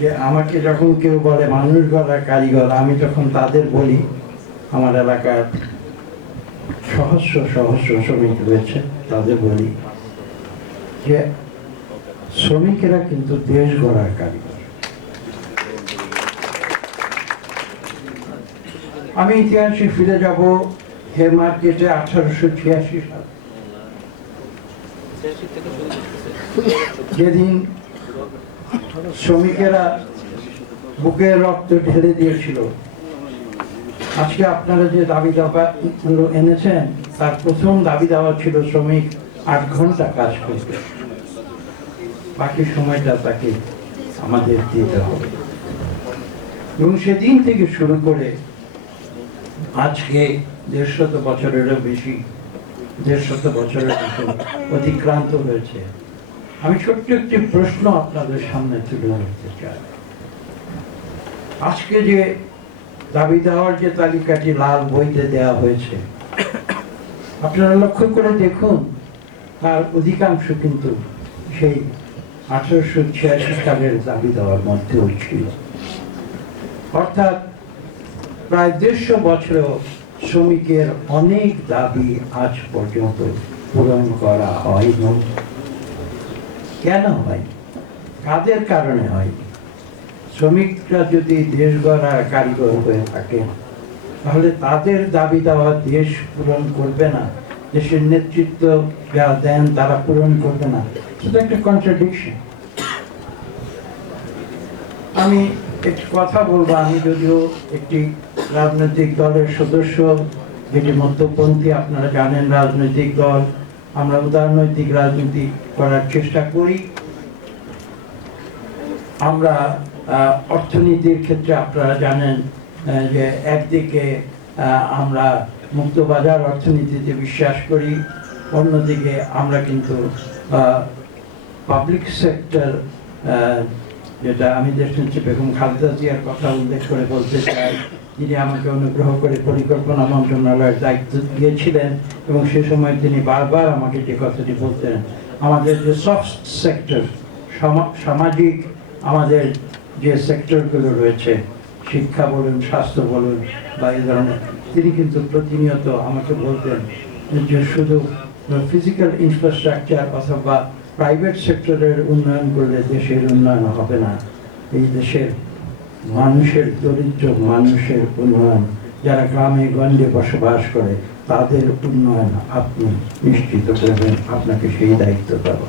যে আমাকে যখন কেউ বলে মানুষ গড়ার কারিগর, আমি তখন তাদের বলি, আমার এলাকার সহস্র সহস্র শ্রমিক রয়েছে, তাদের বলি যে শ্রমিকেরা কিন্তু দেশ গড়ার কারিগর। আমি ইতিহাসে ফিরে যাব হেমার্কেটে 1886 সাল, যেদিন শ্রমিকেরা বুকের রক্ত ঢেলে দিয়েছিল। আজকে আপনারা যে দাবি দাবাগুলো এনেছেন, তার প্রথম দাবি দাওয়া ছিল শ্রমিক 8 ঘন্টা কাজ করবে, বাকি সময়টা তাকে আমাদের দিতে হবে। এবং সেদিন থেকে শুরু করে আজকে 150 বছরেরও বেশি, 150 বছরের মতো অতিক্রান্ত হয়েছে। আমি ছোট্ট একটি প্রশ্ন আপনাদের সামনে তুলে ধরতে চাই। আজকে যে দাবি দেওয়ার যে তালিকাটি লাল বইতে দেওয়া হয়েছে, আপনারা লক্ষ্য করে দেখুন, তার অধিকাংশ কিন্তু সেই 1886 সালের দাবি দেওয়ার মধ্যেও ছিল। অর্থাৎ প্রায় 150 বছরেও শ্রমিকের অনেক দাবি আজ পর্যন্ত পূরণ করা হয়নি। কেন হয়? কাদের কারণে হয়? শ্রমিকরা যদি দেশ গড়ার কারিগর হয়ে থাকে, তাহলে তাদের দাবি দেওয়া দেশ পূরণ করবে না, দেশের নেতৃত্ব যারা দেন তারা পূরণ করবে না। সেটা একটা কন্ট্রাডিকশন। আমি একটি কথা বলবো, আমি যদিও একটি রাজনৈতিক দলের সদস্য, যেটি মধ্যপন্থী, আপনারা জানেন রাজনৈতিক দল, আমরা উদারনৈতিক রাজনীতি করার চেষ্টা করি। আমরা অর্থনীতির ক্ষেত্রে আপনারা জানেন যে একদিকে আমরা মুক্ত বাজার অর্থনীতিতে বিশ্বাস করি, অন্যদিকে আমরা কিন্তু পাবলিক সেক্টর, যেটা আমি দেশনেত্রী বেগম খালেদা জিয়ার কথা উল্লেখ করে বলতে চাই, যিনি আমাকে অনুগ্রহ করে পরিকল্পনা মন্ত্রণালয়ের দায়িত্ব দিয়েছিলেন, এবং সে সময় তিনি বারবার আমাকে যে কথাটি বলতেন, আমাদের যে সফট সেক্টর, সামাজিক আমাদের যে সেক্টরগুলো রয়েছে, শিক্ষা বলুন, স্বাস্থ্য বলুন বা এই ধরনের, তিনি কিন্তু প্রতিনিয়ত আমাকে বলতেন যে শুধু ফিজিক্যাল ইনফ্রাস্ট্রাকচার অথবা প্রাইভেট সেক্টরের উন্নয়ন করলে দেশের উন্নয়ন হবে না, এই দেশের মানুষের, দরিদ্র মানুষের উন্নয়ন, যারা গ্রামে গঞ্জে বসবাস করে, তাদের উন্নয়ন আপনি নিশ্চিত করবেন, আপনাকে সেই দায়িত্ব দেওয়া।